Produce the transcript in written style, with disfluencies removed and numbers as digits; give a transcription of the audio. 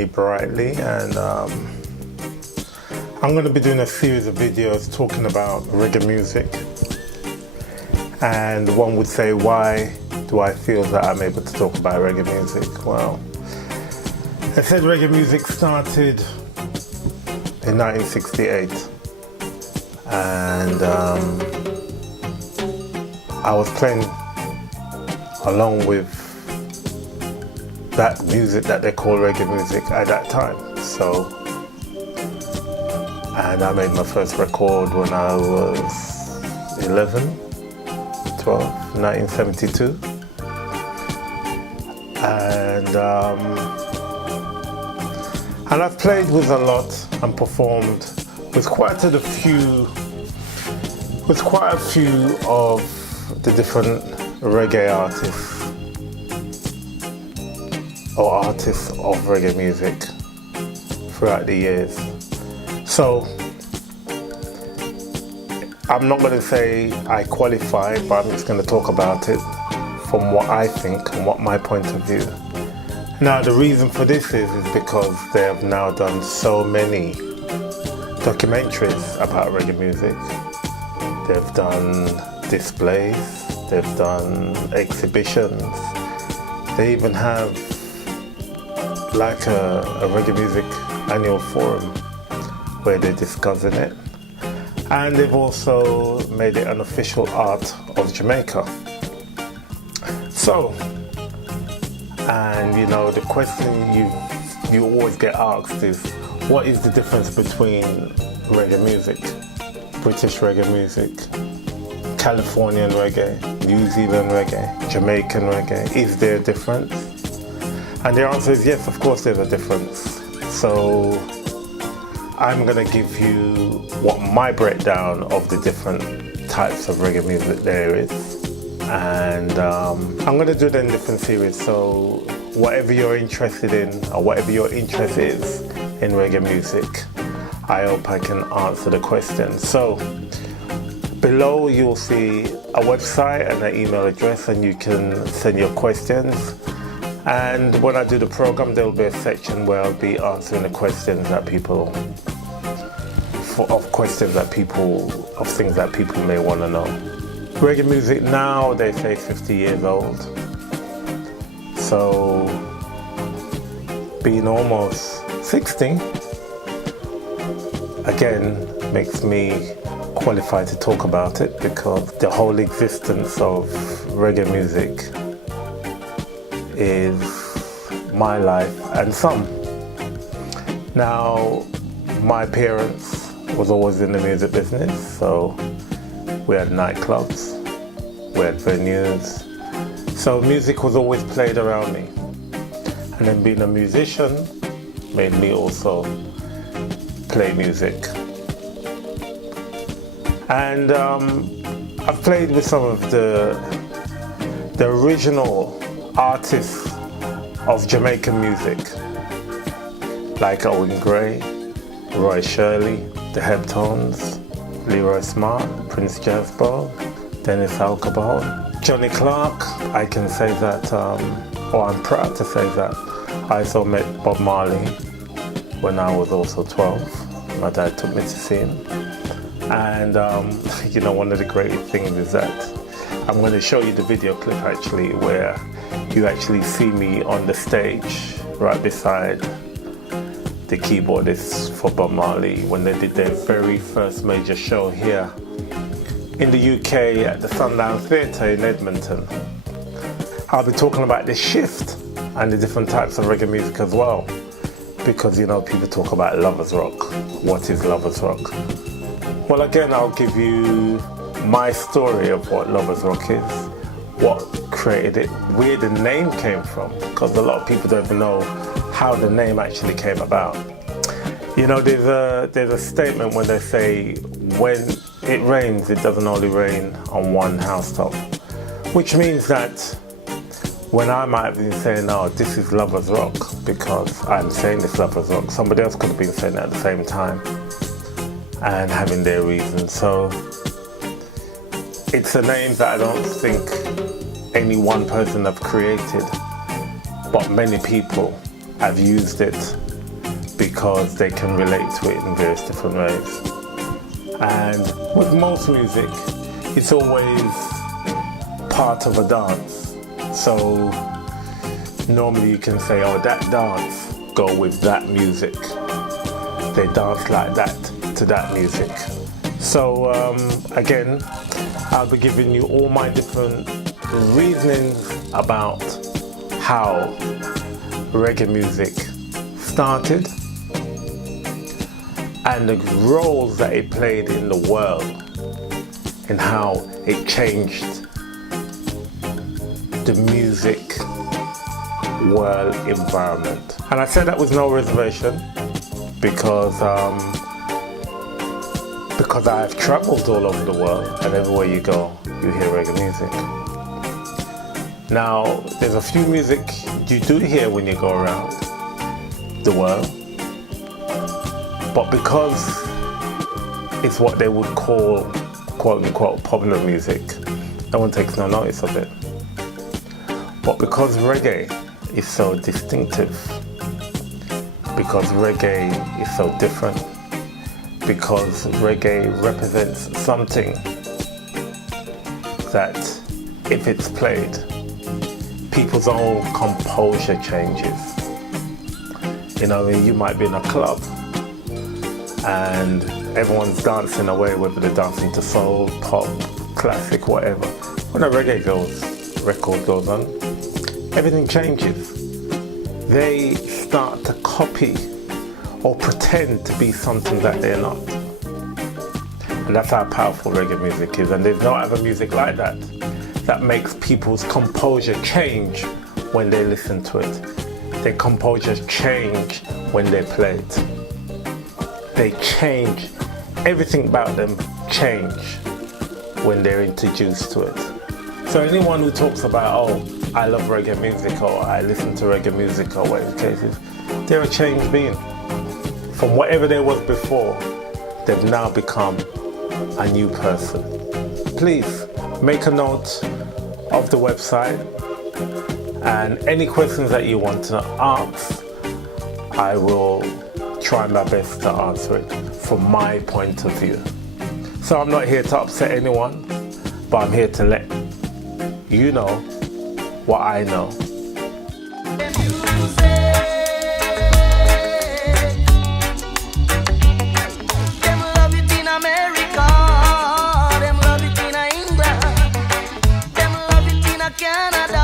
Shiny Brightly, and I'm going to be doing a series of videos talking about reggae music. And one would say, why do I feel that I'm able to talk about reggae music? Well, I said reggae music started in 1968, and I was playing along with that music that they call reggae music at that time. And I made my first record when I was 11, 12, 1972. And I've played with a lot and performed with quite a few of the different reggae artists or artists of reggae music throughout the years. So I'm not going to say I qualify, but I'm just going to talk about it from what I think and what my point of view. Now the reason for this is because they have now done so many documentaries about reggae music. They've done displays, they've done exhibitions, they even have like a reggae music annual forum where they're discussing it. And they've also made it an official art of Jamaica. So, and you know, the question you always get asked is, what is the difference between reggae music, British reggae music, Californian reggae, New Zealand reggae, Jamaican reggae? Is there a difference? And the answer is yes, of course there's a difference. So I'm going to give you what my breakdown of the different types of reggae music there is. And I'm going to do it in different series. So whatever you're interested in, or whatever your interest is in reggae music, I hope I can answer the question. So below you'll see a website and an email address, and you can send your questions. And when I do the program, there'll be a section where I'll be answering the questions that people, of things that people may want to know. Reggae music now, they say 50 years old. So being almost 60, again, makes me qualified to talk about it, because the whole existence of reggae music is my life and some. Now, my parents was always in the music business, so we had nightclubs, we had venues, so music was always played around me. And then being a musician made me also play music. And I've played with some of the original artists of Jamaican music, like Owen Gray, Roy Shirley, the Hebtones, Leroy Smart, Prince Jazzbo, Dennis Alcabal, Johnny Clark. I can say that, or I'm proud to say that, I also met Bob Marley when I was also 12. My dad took me to see him. And you know, one of the great things is that I'm going to show you the video clip actually, where you actually see me on the stage right beside the keyboardist for Bob Marley when they did their very first major show here in the UK at the Sundown Theatre in Edmonton. I'll be talking about the shift and the different types of reggae music as well, because you know, people talk about lovers rock. What is lovers rock? Well, again, I'll give you my story of what lovers rock is, what created it, where the name came from, because a lot of people don't even know how the name actually came about. You know, there's a statement when they say, when it rains, it doesn't only rain on one housetop, which means that when I might have been saying, oh, this is lovers rock, because I'm saying this lovers rock, somebody else could have been saying it at the same time and having their reasons. So it's a name that I don't think any one person have created, but many people have used it because they can relate to it in various different ways. And with most music, it's always part of a dance. So normally you can say, oh, that dance go with that music. They dance like that to that music. So again, I'll be giving you all my different reasonings about how reggae music started and the roles that it played in the world and how it changed the music world environment. And I said that with no reservation because I've traveled all over the world, and everywhere you go, you hear reggae music. Now, there's a few music you do hear when you go around the world, but because it's what they would call, quote unquote, popular music, no one takes no notice of it. But because reggae is so distinctive, because reggae is so different, because reggae represents something that if it's played, people's own composure changes. You know, I mean, you might be in a club and everyone's dancing away, whether they're dancing to soul, pop, classic, whatever. When a reggae record goes on, everything changes. They start to copy or pretend to be something that they're not. And that's how powerful reggae music is. And there's no other music like that that makes people's composure change when they listen to it. Their composure change when they play it. They change, everything about them change when they're introduced to it. So anyone who talks about, oh, I love reggae music, or I listen to reggae music, or whatever the case is, they're a changed being. From whatever there was before, they've now become a new person. Please make a note of the website, and any questions that you want to ask, I will try my best to answer it from my point of view. So I'm not here to upset anyone, but I'm here to let you know what I know. Them love it in America, them love it in England, them love it in Canada.